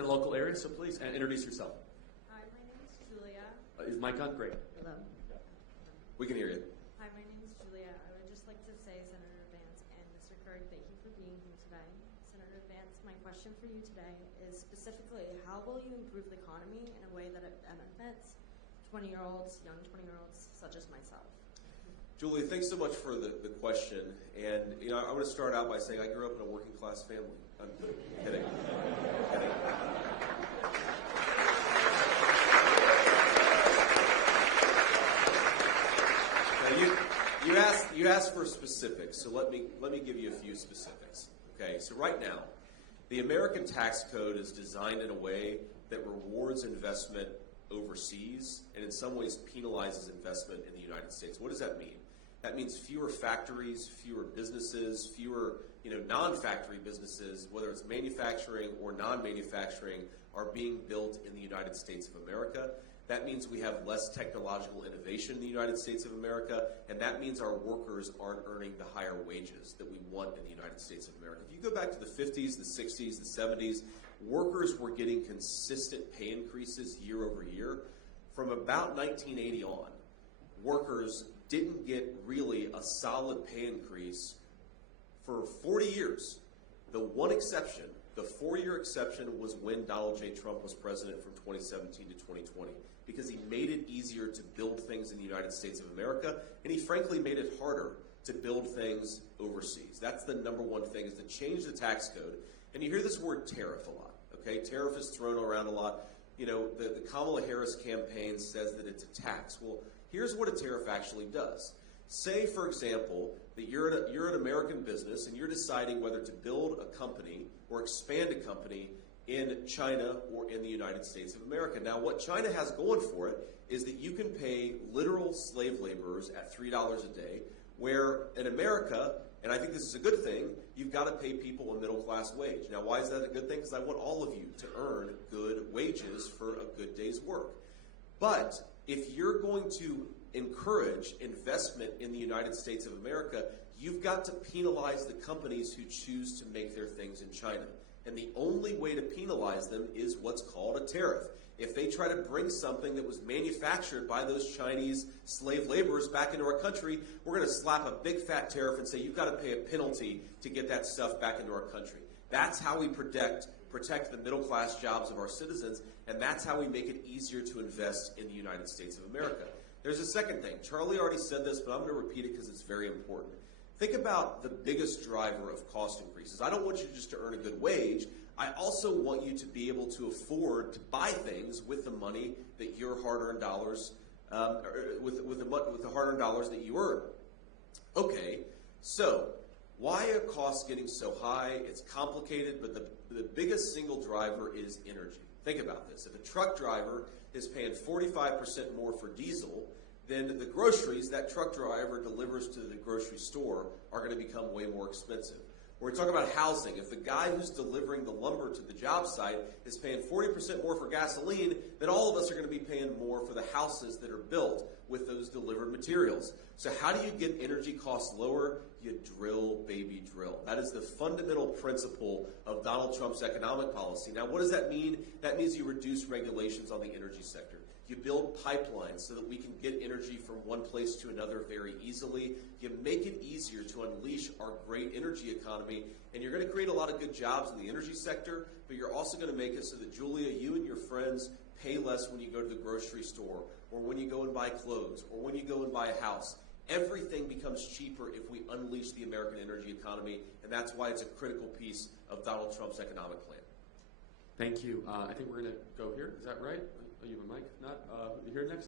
in a local area, so please introduce yourself. Hi, my name is Julia. Is mic on? Great. Hello. We can hear you. Hi, my name is Julia. I would just like to say, Senator Vance and Mr. Curry, thank you for being here today. Senator Vance, my question for you today is specifically, how will you improve the economy in a way that it benefits 20-year-olds, young 20-year-olds such as myself? Julia, thanks so much for the question. And I want to start out by saying I grew up in a working class family. I'm kidding. Now, you asked for specifics, so let me give you a few specifics. Okay, so right now, the American tax code is designed in a way that rewards investment overseas and in some ways penalizes investment in the United States. What does that mean? That means fewer factories, fewer businesses, fewer non-factory businesses, whether it's manufacturing or non-manufacturing, are being built in the United States of America. That means we have less technological innovation in the United States of America, and that means our workers aren't earning the higher wages that we want in the United States of America. If you go back to the 50s, the 60s, the 70s, workers were getting consistent pay increases year over year. From about 1980 on, workers didn't get really a solid pay increase for 40 years. The one exception, the 4-year exception, was when Donald J. Trump was president from 2017 to 2020, because he made it easier to build things in the United States of America, and he frankly made it harder to build things overseas. That's the number one thing, is to change the tax code. And you hear this word tariff a lot, okay? Tariff is thrown around a lot. The Kamala Harris campaign says that it's a tax. Well, here's what a tariff actually does. Say, for example, that you're an American business and you're deciding whether to build a company or expand a company in China or in the United States of America. Now, what China has going for it is that you can pay literal slave laborers at $3 a day, where in America, and I think this is a good thing, you've got to pay people a middle-class wage. Now, why is that a good thing? Because I want all of you to earn good wages for a good day's work. But if you're going to encourage investment in the United States of America, you've got to penalize the companies who choose to make their things in China. And the only way to penalize them is what's called a tariff. If they try to bring something that was manufactured by those Chinese slave laborers back into our country, we're going to slap a big fat tariff and say you've got to pay a penalty to get that stuff back into our country. That's how we protect the middle-class jobs of our citizens, and that's how we make it easier to invest in the United States of America. There's a second thing. Charlie already said this, but I'm going to repeat it because it's very important. Think about the biggest driver of cost increases. I don't want you just to earn a good wage. I also want you to be able to afford to buy things with the money that your hard-earned dollars, with the hard-earned dollars that you earn. Okay, so why are costs getting so high? It's complicated, but the biggest single driver is energy. Think about this. If a truck driver is paying 45% more for diesel, then the groceries that truck driver delivers to the grocery store are going to become way more expensive. We're talking about housing. If the guy who's delivering the lumber to the job site is paying 40% more for gasoline, then all of us are going to be paying more for the houses that are built with those delivered materials. So how do you get energy costs lower? You drill, baby, drill. That is the fundamental principle of Donald Trump's economic policy. Now, what does that mean? That means you reduce regulations on the energy sector. You build pipelines so that we can get energy from one place to another very easily. You make it easier to unleash our great energy economy, and you're going to create a lot of good jobs in the energy sector, but you're also going to make it so that, Julia, you and your friends pay less when you go to the grocery store, or when you go and buy clothes, or when you go and buy a house. Everything becomes cheaper if we unleash the American energy economy, and that's why it's a critical piece of Donald Trump's economic plan. Thank you. I think we're going to go here. Is that right? Oh, you have a mic? Not here next.